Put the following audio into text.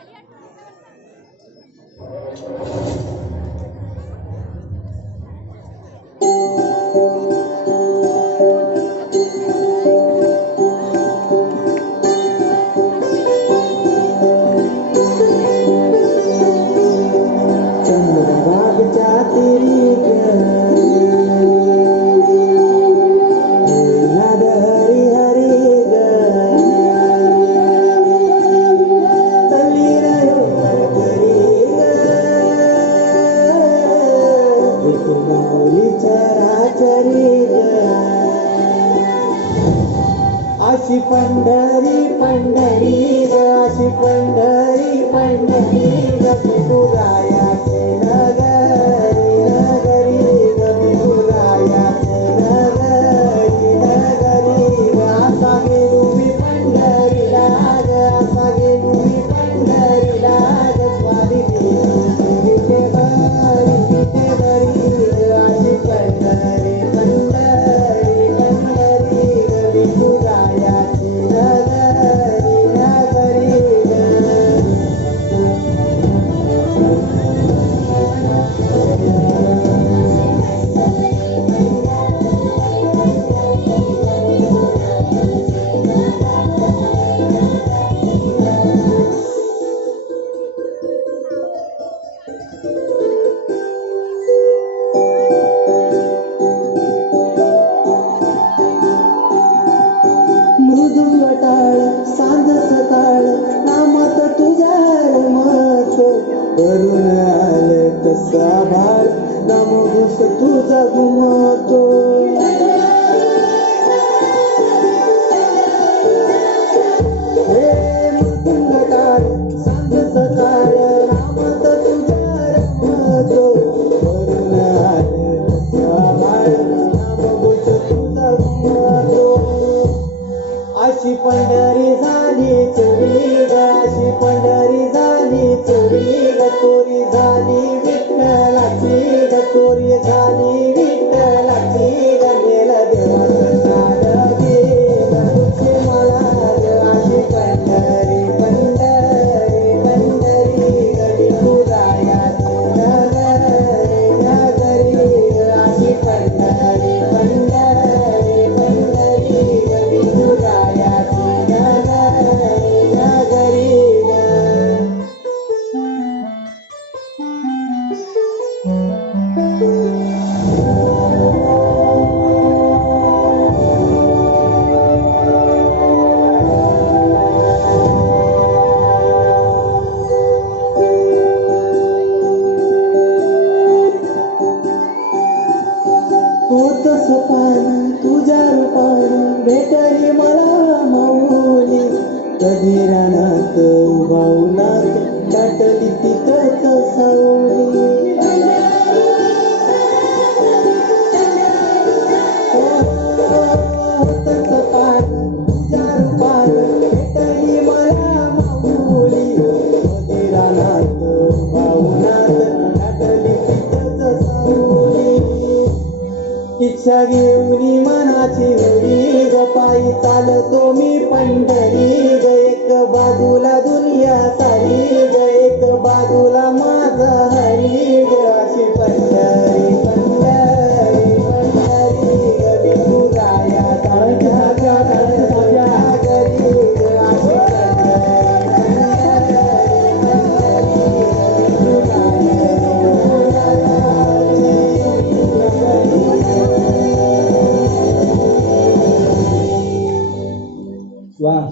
Thank you. जीवरि पण्डरि पण्डि Dama gusta tu da bumato भेटली मला मौली कधी रानात उभावला दाटली तिथंच सावली. इच्छा घेऊन मनाची आलो तो मी पंढरी एक बाजूला दुनिया सारी lugar